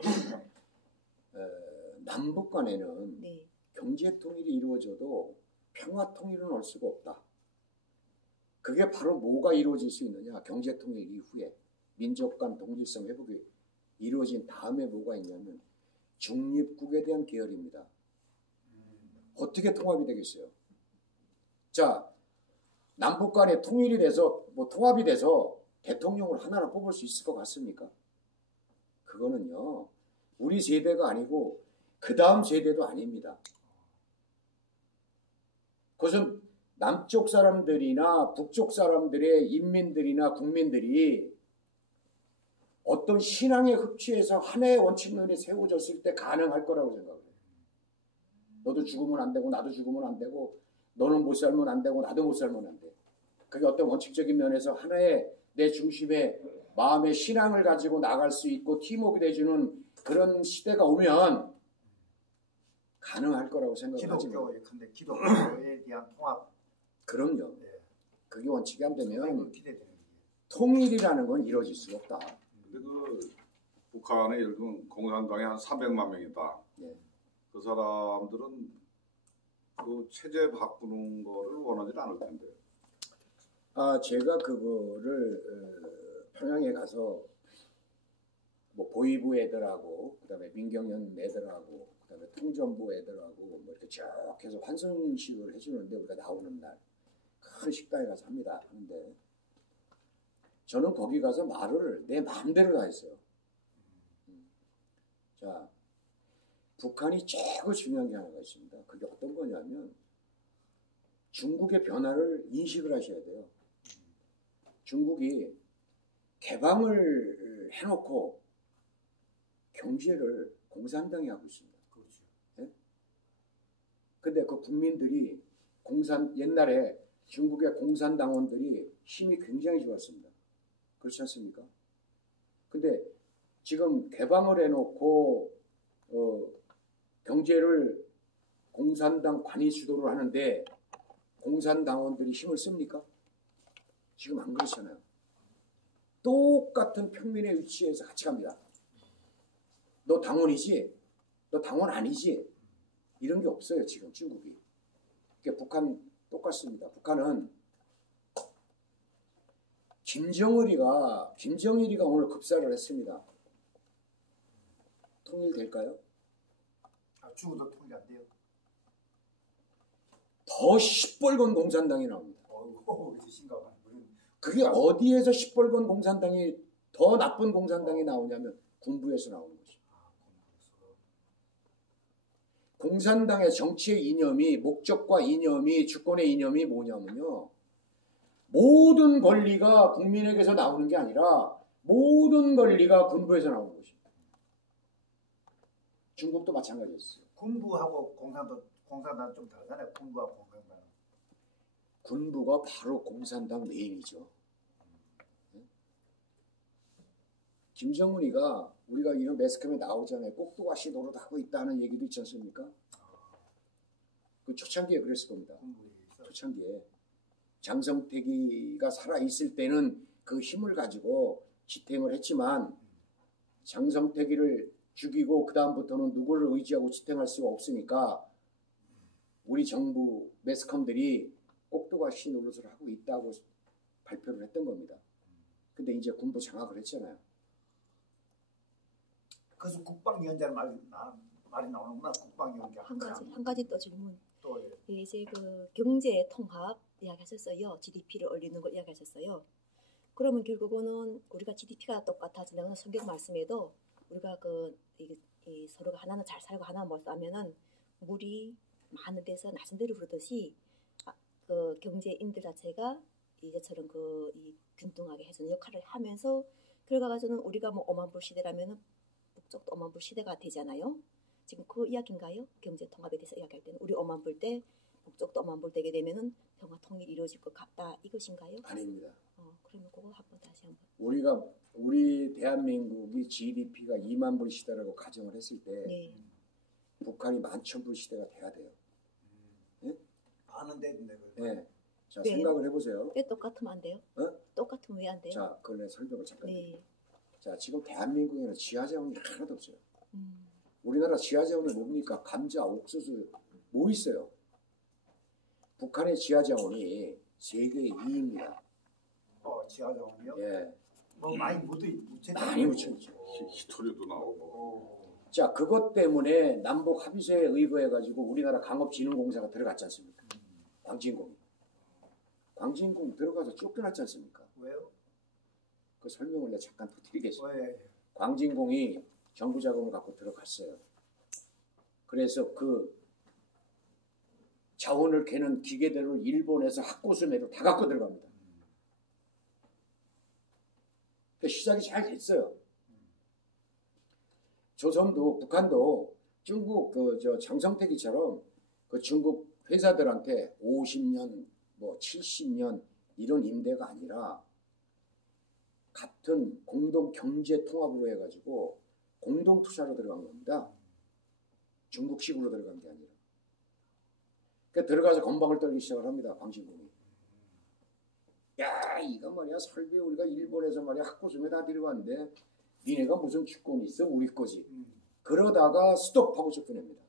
남북 간에는 네. 경제 통일이 이루어져도 평화 통일은 올 수가 없다. 그게 바로 뭐가 이루어질 수 있느냐? 경제 통일 이후에 민족 간 동질성 회복이 이루어진 다음에 뭐가 있냐면 중립국에 대한 계열입니다. 어떻게 통합이 되겠어요? 자, 남북 간에 통일이 돼서 통합이 돼서 대통령을 하나로 뽑을 수 있을 것 같습니까? 그거는요. 우리 세대가 아니고 그 다음 세대도 아닙니다. 그것은 남쪽 사람들이나 북쪽 사람들의 인민들이나 국민들이 어떤 신앙에 흡취해서 하나의 원칙론이 세워졌을 때 가능할 거라고 생각해요. 너도 죽으면 안 되고 나도 죽으면 안 되고 너는 못 살면 안 되고 나도 못 살면 안 돼. 그게 어떤 원칙적인 면에서 하나의 내 중심의 마음의 신앙을 가지고 나갈 수 있고 팀워크 돼주는 그런 시대가 오면 가능할 거라고 생각하지. 기독교에 기독교에 대한 통합. 그럼요. 네. 그게 원칙이 안 되면 기대되는 게. 통일이라는 건 이루어질 수가 없다. 근데 그 북한에 예를 들면 공산당이 한 300만 명이다. 네. 그 사람들은 그 체제 바꾸는 거를 원하지 않을 텐데. 제가 그거를 평양에 가서 뭐 보위부 애들하고 그다음에 민경련 애들하고 그다음에 통전부 애들하고 뭐 이렇게 쭉 해서 환송식을 해주는데 우리가 나오는 날 큰 식당에 가서 합니다. 하는데 저는 거기 가서 말을 내 마음대로 다 했어요. 자, 북한이 최고 중요한 게 하나가 있습니다. 그게 어떤 거냐면 중국의 변화를 인식을 하셔야 돼요. 중국이 개방을 해놓고 경제를 공산당이 하고 있습니다. 그렇죠. 예? 근데 그 국민들이 옛날에 중국의 공산당원들이 힘이 굉장히 좋았습니다. 그렇지 않습니까? 근데 지금 개방을 해놓고 경제를 공산당 관이 주도를 하는데 공산당원들이 힘을 씁니까? 지금 안 그렇잖아요. 똑같은 평민의 위치에서 같이 갑니다. 너 당원이지? 너 당원 아니지? 이런 게 없어요, 지금 중국이. 그러니까 북한 똑같습니다. 북한은 김정일이가 오늘 급사를 했습니다. 통일될까요? 죽어도 통일 안 돼요. 더 시뻘건 공산당이 나옵니다. 이제 심각한. 그게 어디에서 시뻘건 공산당이 더 나쁜 공산당이 나오냐면 군부에서 나오는 거죠. 공산당의 정치의 이념이 목적과 이념이 주권의 이념이 뭐냐면요. 모든 권리가 국민에게서 나오는 게 아니라 모든 권리가 군부에서 나오는 것입니다. 중국도 마찬가지였어요. 군부하고 공산당 좀 다르잖아요. 군부하고 공산당. 군부가 바로 공산당 메인이죠. 김정은이가 우리가 이런 매스컴에 나오잖아요. 꼭두가시 노릇 하고 있다는 얘기도 있지 않습니까? 그 초창기에 그랬을 겁니다. 초창기에 장성택이가 살아있을 때는 그 힘을 가지고 지탱을 했지만 장성택이를 죽이고 그 다음부터는 누구를 의지하고 지탱할 수가 없으니까 우리 정부 매스컴들이 꼭두가시 노릇을 하고 있다고 발표를 했던 겁니다. 근데 이제 군부 장악을 했잖아요. 그래서 국방위원장 말이 나오는구나. 국방위원장. 한 가지 또 질문. 또 이제 그 경제 통합 이야기하셨어요. GDP를 올리는 걸 이야기하셨어요. 그러면 결국은 우리가 GDP가 똑같아지는 성경 말씀에도 우리가 이 서로가 하나는 잘 살고 하나는 못 살면은 물이 많은 데서 낮은 데로 흐르듯이 그 경제인들 자체가 이제처럼 이 균등하게 해주는 역할을 하면서 결과가서는 우리가 뭐 5만 불 시대라면은 북쪽도 5만 불 시대가 되잖아요. 지금 그 이야기인가요? 경제 통합에 대해서 이야기할 때는 우리 5만 불 때 북쪽도 5만 불 되게 되면은 평화 통일이 이루어질 것 같다 이것인가요? 아닙니다. 그러면 그거 한번 다시 한번. 우리 대한민국이 GDP가 2만 불 시대라고 가정을 했을 때 네. 북한이 11,000불 시대가 돼야 돼요. 네? 아는데 네. 자, 네. 생각을 해보세요. 왜 똑같으면 안 돼요? 똑같으면 왜 안 돼요? 자, 그걸 내가 설명을 잠깐 네. 드릴게요. 자, 지금 대한민국에는 지하자원이 하나도 없어요. 우리나라 지하자원이 뭡니까? 감자, 옥수수 뭐 있어요? 북한의 지하자원이 세계 2위입니다. 지하자원이요? 예. 뭐 많이 많이 묻혀있죠. 히토리도 나오고. 자, 그것 때문에 남북 합의서에 의거해가지고 우리나라 강업진흥공사가 들어갔지 않습니까? 광진공이. 광진공 들어가서 쫓겨났지 않습니까? 왜요? 그 설명을 내가 잠깐 더 드리겠습니다. 왜? 광진공이 정부 자금을 갖고 들어갔어요. 그래서 그 자원을 캐는 기계들을 일본에서 학고수매로 다 갖고 들어갑니다. 그 시작이 잘 됐어요. 조선도 북한도 중국 장성택이처럼 그 중국 회사들한테 50년 뭐 70년 이런 임대가 아니라 같은 공동 경제 통합으로 해가지고 공동 투자로 들어간 겁니다. 중국식으로 들어간 게 아니라. 그러니까 들어가서 건방을 떨기 시작을 합니다. 광진공이. 야, 이거 말이야 설비 우리가 일본에서 말이야 학고수매 다 들어갔는데 니네가 무슨 주권이 있어? 우리 거지. 그러다가 스톱하고 쫓겨냅니다.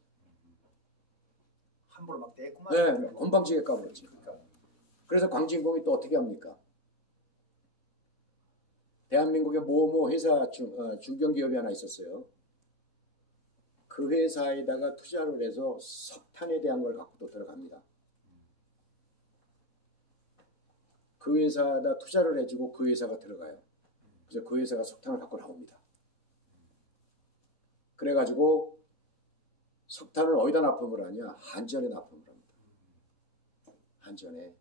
함부로 막 대구만. 네, 건방지게 까버렸지. 그래서 광진공이 또 어떻게 합니까? 대한민국의 모모 회사 중견기업이 하나 있었어요. 그 회사에다가 투자를 해서 석탄에 대한 걸 갖고 또 들어갑니다. 그 회사에다 투자를 해주고 그 회사가 들어가요. 그래서 그 회사가 석탄을 갖고 나옵니다. 그래가지고 석탄을 어디다 납품을 하냐? 한전에 납품을 합니다. 한전에.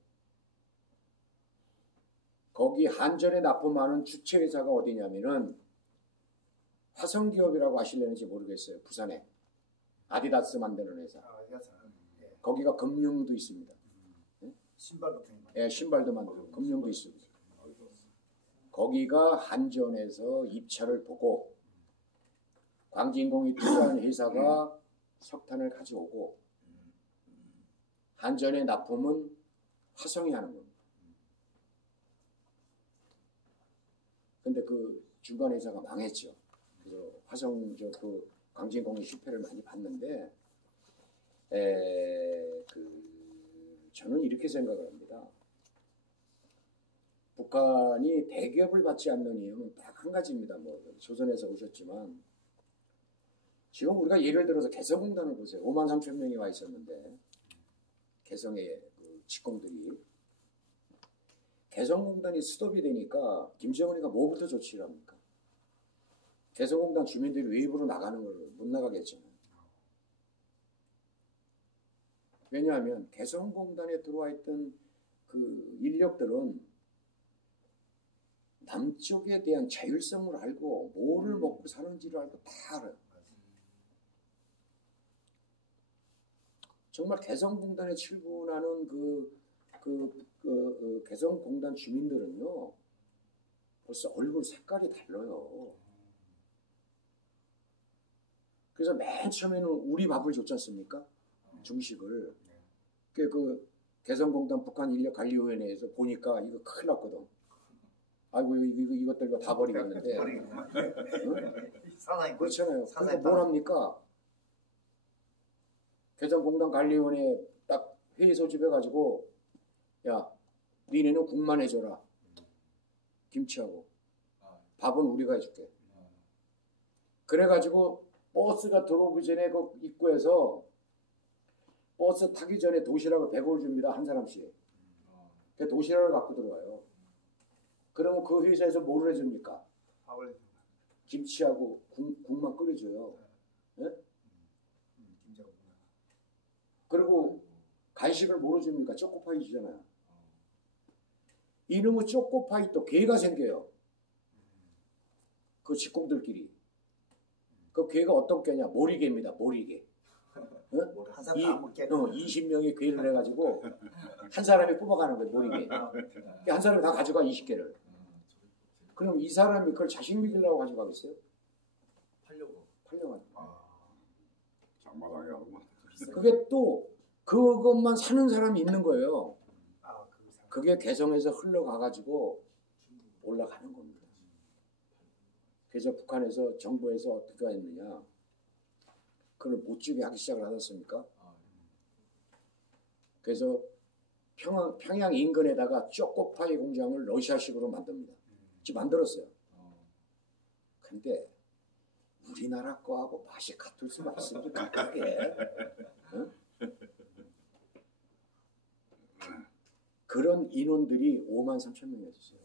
거기 한전에 납품하는 주체 회사가 어디냐면은 화성기업이라고 아실려는지 모르겠어요. 부산에 아디다스 만드는 회사. 예. 거기가 금융도 있습니다. 신발 같은 거. 예, 신발도 만들고 금융도 있습니다. 거기가 한전에서 입찰을 보고 광진공이 투자한 회사가 석탄을 가져오고 한전의 납품은 화성이 하는 겁니다. 근데 그 중간 회사가 망했죠. 그래서 화성 그 광진공이 실패를 많이 봤는데 저는 이렇게 생각을 합니다. 북한이 대기업을 받지 않는 이유는 딱 한 가지입니다. 뭐 조선에서 오셨지만 지금 우리가 예를 들어서 개성공단을 보세요. 5만 3천 명이 와 있었는데 개성의 그 직공들이 개성공단이 스톱이 되니까 김정은이가 뭐부터 조치를 합니까? 개성공단 주민들이 외부로 나가는 걸 못 나가게 했잖아요. 왜냐하면 개성공단에 들어와 있던 그 인력들은 남쪽에 대한 자율성을 알고 뭐를 먹고 사는지를 알고 다 알아요. 정말 개성공단에 출근하는 개성공단 주민들은요 벌써 얼굴 색깔이 달라요. 그래서 맨 처음에는 우리 밥을 줬지 않습니까? 중식을. 그 개성공단 북한 인력관리위원회에서 보니까 이거 큰일 났거든. 아이고 이것들 다 버리겠는데. 사나이 그렇잖아요. 그러니까 뭘 합니까? 개성공단 관리위원회 딱 회의 소집해가지고 야 니네는 국만 해줘라. 김치하고 밥은 우리가 해줄게. 그래가지고 버스가 들어오기 전에 그 입구에서 버스 타기 전에 도시락을 100올 줍니다. 한 사람씩. 그 도시락을 갖고 들어와요. 그러면 그 회사에서 뭘 해줍니까? 밥을 김치하고 국만 끓여줘요. 네? 그리고 간식을 뭐로 줍니까? 초코파이 주잖아요. 이놈의 초코파이 또 괴가 생겨요. 그 직공들끼리. 그 괴가 어떤 괴냐? 모리괴입니다. 모리괴. 어? 20명의 괴를 해가지고 한 사람이 뽑아가는 거예요. 모리괴. 한 사람이 다 가져가 20개를. 그럼 이 사람이 그걸 자식 믿으려고 가져가겠어요? 팔려고. 장마당에 하구만. 그게 또 그것만 사는 사람이 있는 거예요. 그게 개성에서 흘러가가지고 올라가는 겁니다. 그래서 북한에서 정부에서 어떻게 했느냐. 그걸 못 주게 하기 시작을 하셨습니까? 그래서 평양 인근에다가 초코파이 공장을 러시아식으로 만듭니다. 지금 만들었어요. 근데 우리나라 거하고 맛이 같을 수가 있습니까? 그게? 어? 그런 인원들이 5만 3천 명이었어요.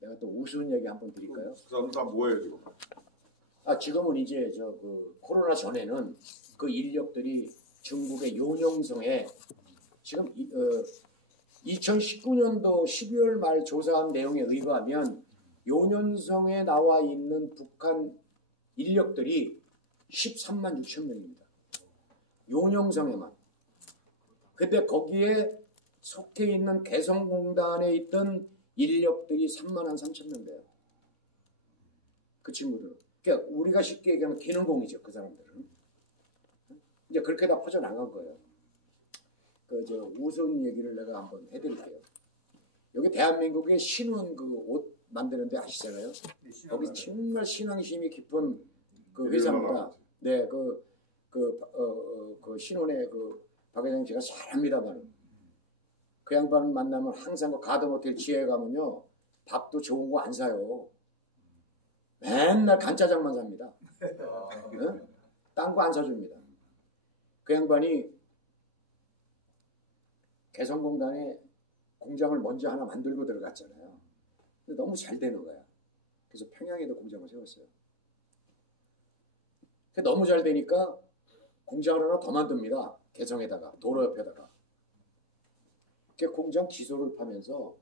내가 또 우스운 얘기 한번 드릴까요? 그 사람 다 뭐예요 지금? 지금은 이제 코로나 전에는 그 인력들이 중국의 요녕성에 지금 2019년도 12월 말 조사한 내용에 의거하면 요녕성에 나와 있는 북한 인력들이 13만 6천 명입니다. 요녕성에만. 근데 거기에 속해 있는 개성공단에 있던 인력들이 3만 한 3천 명 돼요. 그 친구들은. 그러니까 우리가 쉽게 얘기하면 기능공이죠. 그 사람들은. 이제 그렇게 다 퍼져나간 거예요. 우스운 얘기를 내가 한번 해드릴게요. 여기 대한민국의 신원 옷 만드는 데 아시잖아요. 거기 정말 신앙심이 깊은 그 회사입니다. 네, 신원의 박 회장님 제가 잘 압니다만 그 양반 만나면 항상 그 가든호텔 지하에 가면요 밥도 좋은 거 안 사요. 맨날 간짜장만 삽니다. 응? 딴 거 안 사줍니다. 그 양반이 개성공단에 공장을 먼저 하나 만들고 들어갔잖아요. 근데 너무 잘 되는 거야. 그래서 평양에도 공장을 세웠어요. 너무 잘 되니까 공장을 하나 더 만듭니다. 개성에다가 도로 옆에다가. 그 공장 기소를 파면서